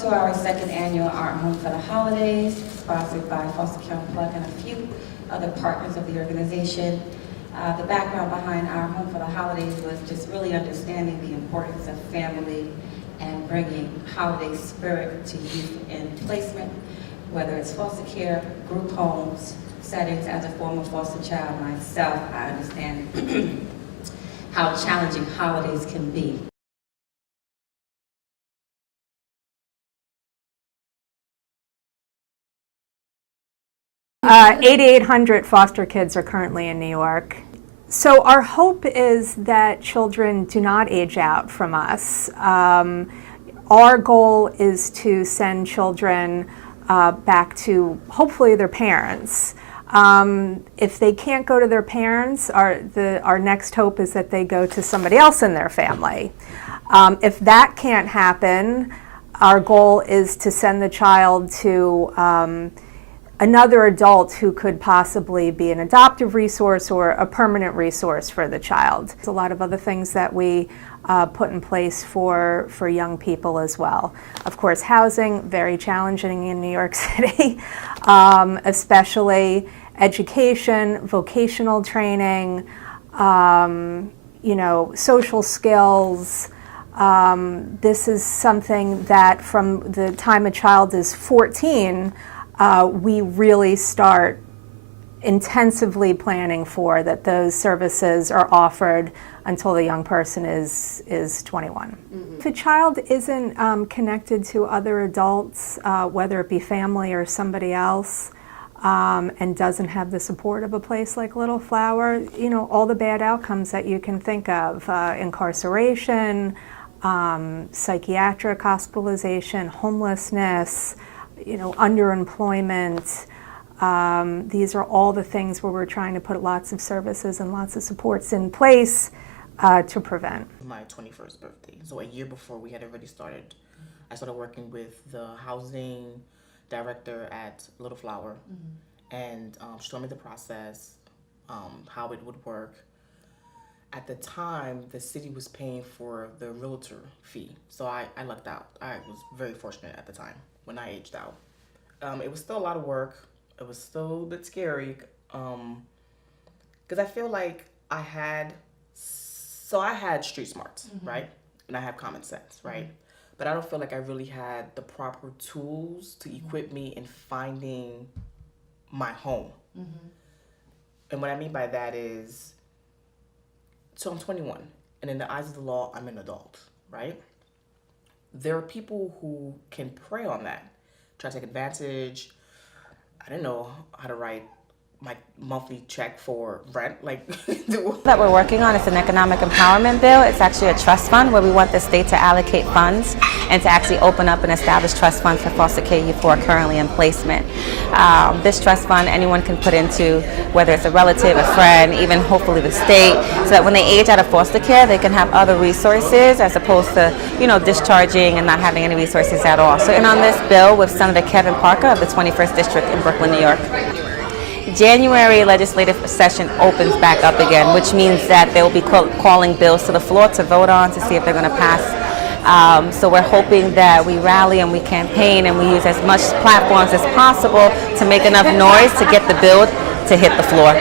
To our second annual Art Home for the Holidays, sponsored by Foster Care Unplugged and a few other partners of the organization. The background behind Our Home for the Holidays was just really understanding the importance of family and bringing holiday spirit to youth in placement, whether it's foster care, group homes, settings. As a former foster child myself, I understand how challenging holidays can be. 8,800 foster kids are currently in New York. So our hope is that children do not age out from us. Our goal is to send children back to hopefully their parents. If they can't go to their parents, our next hope is that they go to somebody else in their family. If that can't happen, our goal is to send the child to another adult who could possibly be an adoptive resource or a permanent resource for the child. There's a lot of other things that we put in place for young people as well. Of course, housing, very challenging in New York City, especially education, vocational training, social skills. This is something that from the time a child is 14, we really start intensively planning for that those services are offered until the young person is 21. Mm-hmm. If a child isn't connected to other adults, whether it be family or somebody else, and doesn't have the support of a place like Little Flower, all the bad outcomes that you can think of, incarceration, psychiatric hospitalization, homelessness, underemployment. These are all the things where we're trying to put lots of services and lots of supports in place to prevent. My 21st birthday, so a year before we had already started, I started working with the housing director at Little Flower, and she told me the process, how it would work. At the time, the city was paying for the realtor fee, so I lucked out. I was very fortunate at the time when I aged out. It was still a lot of work. It was still a bit scary, because I feel like I had street smarts, right? And I have common sense, right? But I don't feel like I really had the proper tools to equip me in finding my home. And what I mean by that is, so I'm 21, and in the eyes of the law, I'm an adult, right? There are people who can prey on that, try to take advantage. I don't know how to write my monthly check for rent, that we're working on. It's an economic empowerment bill. It's actually a trust fund where we want the state to allocate funds and to actually open up an established trust fund for foster care youth who are currently in placement. This trust fund anyone can put into, whether it's a relative, a friend, even hopefully the state, so that when they age out of foster care, they can have other resources as opposed to, discharging and not having any resources at all. So, and on this bill with Senator Kevin Parker of the 21st District in Brooklyn, New York. January legislative session opens back up again, which means that they will be calling bills to the floor to vote on to see if they're going to pass. So we're hoping that we rally and we campaign and we use as much platforms as possible to make enough noise to get the bill to hit the floor.